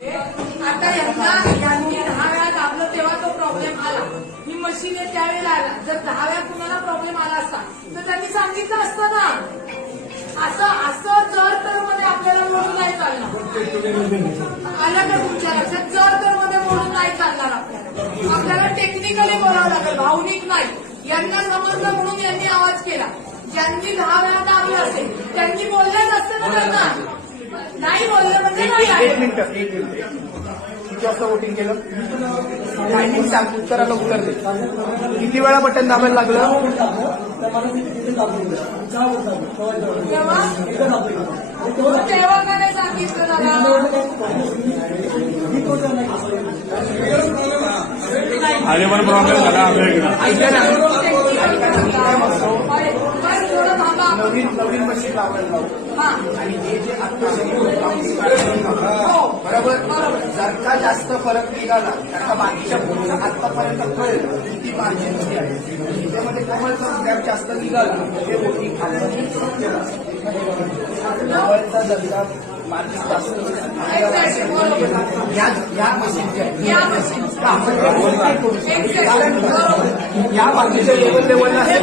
आता यांनी 10 वेळा दाबलं तेव्हा तो प्रॉब्लेम आला. ही मशीन आहे त्यावेळेला आला. जर 10 वेळा कुणाला प्रॉब्लेम आला असता तर त्यांनी सांगितलं असतं ना. असं जर तर मध्ये आपल्याला मोडून नाही चालणार. आलं का तुमच्या लक्षात? जर तर मध्ये मोडून नाही चालणार. आपल्याला टेक्निकली बोलावं लागेल, भावनिक नाही. यांना समजलं म्हणून यांनी आवाज केला. ज्यांनी 10 वेळा दाबलं असेल त्यांनी बोललेच असतं ना. त्यांना नाही बोललं म्हणजे नाही. एक मिनिट किती वाजता वोटिंग केलं? टायमिंग सांग, उत्तराला उत्तर दे. किती वेळा बटन दाबायला लागलं? तेव्हा का नाही सांगितलं दादा? आले पण प्रॉब्लेम झाला आपल्या इकडं. ऐका ना, नवीन मशीन लावायला लावू आणि हे जे बरोबर. जर का जास्त फरक निघाला तर का बाकीच्या पुढचं आतापर्यंत कळलं किती मार्जिन किती आहे. त्याच्यामध्ये कमळचा गॅप जास्त निघाला ते वोटिंग कमळचा दर्जा मार्जिन जास्त या मशीनच्या या बाकीच्या लेवलला असेल.